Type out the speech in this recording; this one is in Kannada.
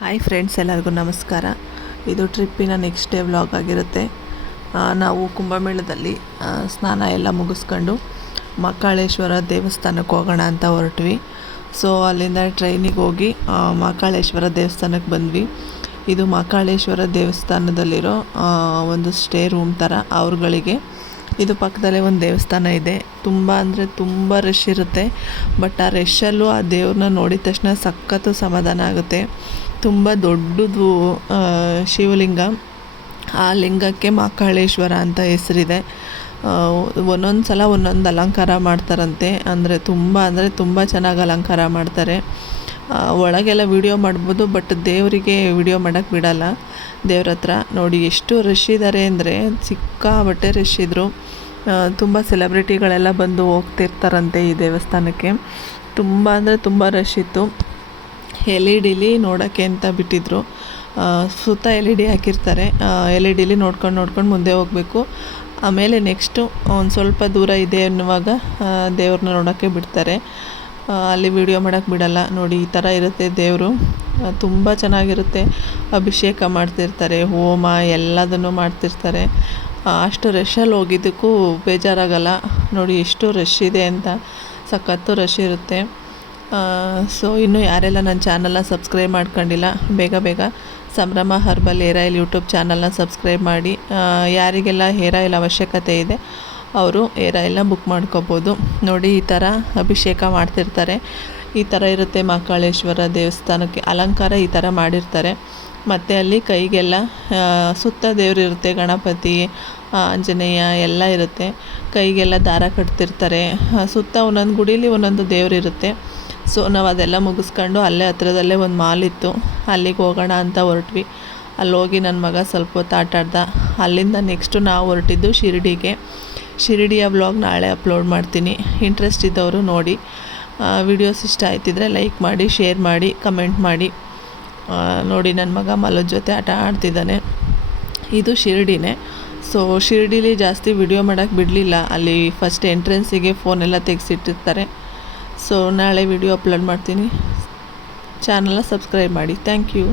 ಹಾಯ್ ಫ್ರೆಂಡ್ಸ್, ಎಲ್ಲರಿಗೂ ನಮಸ್ಕಾರ. ಇದು ಟ್ರಿಪ್ಪಿನ ನೆಕ್ಸ್ಟ್ ಡೇ ವ್ಲಾಗ್ ಆಗಿರುತ್ತೆ. ನಾವು ಕುಂಭಮೇಳದಲ್ಲಿ ಸ್ನಾನ ಎಲ್ಲ ಮುಗಿಸ್ಕೊಂಡು ಮಹಾಕಾಳೇಶ್ವರ ದೇವಸ್ಥಾನಕ್ಕೆ ಹೋಗೋಣ ಅಂತ ಹೊರಟ್ವಿ. ಸೊ ಅಲ್ಲಿಂದ ಟ್ರೈನಿಗೆ ಹೋಗಿ ಮಹಾಕಾಳೇಶ್ವರ ದೇವಸ್ಥಾನಕ್ಕೆ ಬಂದ್ವಿ. ಇದು ಮಹಾಕಾಳೇಶ್ವರ ದೇವಸ್ಥಾನದಲ್ಲಿರೋ ಒಂದು ಸ್ಟೇ ರೂಮ್ ಥರ ಅವ್ರುಗಳಿಗೆ. ಇದು ಪಕ್ಕದಲ್ಲೇ ಒಂದು ದೇವಸ್ಥಾನ ಇದೆ. ತುಂಬ ಅಂದರೆ ತುಂಬ ರಶ್ ಇರುತ್ತೆ. ಬಟ್ ಆ ರಶ್ಶಲ್ಲೂ ಆ ದೇವ್ರನ್ನ ನೋಡಿದ ತಕ್ಷಣ ಸಖತ್ತು ಸಮಾಧಾನ ಆಗುತ್ತೆ. ತುಂಬ ದೊಡ್ಡದು ಶಿವಲಿಂಗ. ಆ ಲಿಂಗಕ್ಕೆ ಮಹಾಕಾಳೇಶ್ವರ ಅಂತ ಹೆಸರಿದೆ. ಒಂದೊಂದು ಸಲ ಒಂದೊಂದು ಅಲಂಕಾರ ಮಾಡ್ತಾರಂತೆ. ಅಂದರೆ ತುಂಬ ಚೆನ್ನಾಗಿ ಅಲಂಕಾರ ಮಾಡ್ತಾರೆ. ಒಳಗೆಲ್ಲ ವಿಡಿಯೋ ಮಾಡ್ಬೋದು, ಬಟ್ ದೇವರಿಗೆ ವಿಡಿಯೋ ಮಾಡೋಕ್ಕೆ ಬಿಡಲ್ಲ. ದೇವ್ರ ಹತ್ರ ನೋಡಿ ಎಷ್ಟು ರಶ್ ಇದ್ದಾರೆ ಅಂದರೆ ಸಿಕ್ಕಾಪಟ್ಟೆ ರಶ್ ಇದ್ದರು. ತುಂಬ ಸೆಲೆಬ್ರಿಟಿಗಳೆಲ್ಲ ಬಂದು ಹೋಗ್ತಿರ್ತಾರಂತೆ ಈ ದೇವಸ್ಥಾನಕ್ಕೆ. ತುಂಬ ಅಂದರೆ ತುಂಬ ರಶ್ ಇತ್ತು. LED ನೋಡೋಕ್ಕೆ ಅಂತ ಬಿಟ್ಟಿದ್ರು. ಸುತ್ತ LED ಹಾಕಿರ್ತಾರೆ. LED ನೋಡ್ಕೊಂಡು ಮುಂದೆ ಹೋಗಬೇಕು. ಆಮೇಲೆ ನೆಕ್ಸ್ಟು ಒಂದು ಸ್ವಲ್ಪ ದೂರ ಇದೆ ಅನ್ನುವಾಗ ದೇವ್ರನ್ನ ನೋಡೋಕ್ಕೆ ಬಿಡ್ತಾರೆ. ಅಲ್ಲಿ ವಿಡಿಯೋ ಮಾಡೋಕ್ಕೆ ಬಿಡಲ್ಲ. ನೋಡಿ ಈ ಥರ ಇರುತ್ತೆ ದೇವರು. ತುಂಬ ಚೆನ್ನಾಗಿರುತ್ತೆ. ಅಭಿಷೇಕ ಮಾಡ್ತಿರ್ತಾರೆ, ಹೋಮ ಎಲ್ಲದನ್ನು ಮಾಡ್ತಿರ್ತಾರೆ. ಅಷ್ಟು ರಶಲ್ಲಿ ಹೋಗಿದ್ದಕ್ಕೂ ಬೇಜಾರಾಗಲ್ಲ. ನೋಡಿ ಎಷ್ಟು ರಶ್ ಇದೆ ಅಂತ, ಸಖತ್ತು ರಶ್ ಇರುತ್ತೆ. ಸೊ ಇನ್ನೂ ಯಾರೆಲ್ಲ ನನ್ನ ಚಾನಲ್ನ ಸಬ್ಸ್ಕ್ರೈಬ್ ಮಾಡ್ಕೊಂಡಿಲ್ಲ, ಬೇಗ ಸಂಭ್ರಮ ಹರ್ಬಲ್ ಹೇರ್ ಆಯಿಲ್ ಯೂಟ್ಯೂಬ್ ಚಾನಲ್ನ ಸಬ್ಸ್ಕ್ರೈಬ್ ಮಾಡಿ. ಯಾರಿಗೆಲ್ಲ ಹೇರ್ ಆಯಿಲ್ ಅವಶ್ಯಕತೆ ಇದೆ ಅವರು ಹೇರ್ ಆಯಿಲ್ನ ಬುಕ್ ಮಾಡ್ಕೋಬೋದು. ನೋಡಿ ಈ ಥರ ಅಭಿಷೇಕ ಮಾಡ್ತಿರ್ತಾರೆ. ಈ ಥರ ಇರುತ್ತೆ ಮಹಾಕಾಳೇಶ್ವರ ದೇವಸ್ಥಾನಕ್ಕೆ ಅಲಂಕಾರ ಈ ಥರ ಮಾಡಿರ್ತಾರೆ. ಮತ್ತು ಅಲ್ಲಿ ಕೈಗೆಲ್ಲ ಸುತ್ತ ದೇವರಿರುತ್ತೆ, ಗಣಪತಿ, ಆಂಜನೇಯ ಎಲ್ಲ ಇರುತ್ತೆ. ಕೈಗೆಲ್ಲ ದಾರ ಕಟ್ತಿರ್ತಾರೆ. ಸುತ್ತ ಒಂದೊಂದು ಗುಡೀಲಿ ಒಂದೊಂದು ದೇವರಿರುತ್ತೆ. ಸೊ ನಾವು ಅದೆಲ್ಲ ಮುಗಿಸ್ಕೊಂಡು ಅಲ್ಲೇ ಹತ್ರದಲ್ಲೇ ಒಂದು ಮಾಲ್ ಇತ್ತು, ಅಲ್ಲಿಗೆ ಹೋಗೋಣ ಅಂತ ಹೊರಟ್ವಿ. ಅಲ್ಲಿ ಹೋಗಿ ನನ್ನ ಮಗ ಸ್ವಲ್ಪ ಹೊತ್ತು ಆಟ ಆಡ್ದ. ಅಲ್ಲಿಂದ ನೆಕ್ಸ್ಟು ನಾವು ಹೊರಟಿದ್ದು ಶಿರಡಿಯ ವ್ಲಾಗ್ ನಾಳೆ ಅಪ್ಲೋಡ್ ಮಾಡ್ತೀನಿ. ಇಂಟ್ರೆಸ್ಟ್ ಇದ್ದವರು ನೋಡಿ. ವಿಡಿಯೋಸ್ ಇಷ್ಟ ಆಯ್ತಿದ್ರೆ ಲೈಕ್ ಮಾಡಿ, ಶೇರ್ ಮಾಡಿ, ಕಮೆಂಟ್ ಮಾಡಿ. ನೋಡಿ ನನ್ನ ಮಗ ಮಲದ ಜೊತೆ ಆಟ ಆಡ್ತಿದ್ದಾನೆ. ಇದು ಶಿರಡಿನೇ. ಸೊ ಶಿರಡಿಲಿ ಜಾಸ್ತಿ ವಿಡಿಯೋ ಮಾಡೋಕ್ಕೆ ಬಿಡಲಿಲ್ಲ. ಅಲ್ಲಿ ಫಸ್ಟ್ ಎಂಟ್ರೆನ್ಸಿಗೆ ಫೋನೆಲ್ಲ ತೆಗೆಸಿಟ್ಟಿರ್ತಾರೆ. ಸೊ ನಾಳೆ ವಿಡಿಯೋ ಅಪ್ಲೋಡ್ ಮಾಡ್ತೀನಿ. ಚಾನಲ್ನ ಸಬ್ಸ್ಕ್ರೈಬ್ ಮಾಡಿ. Thank you.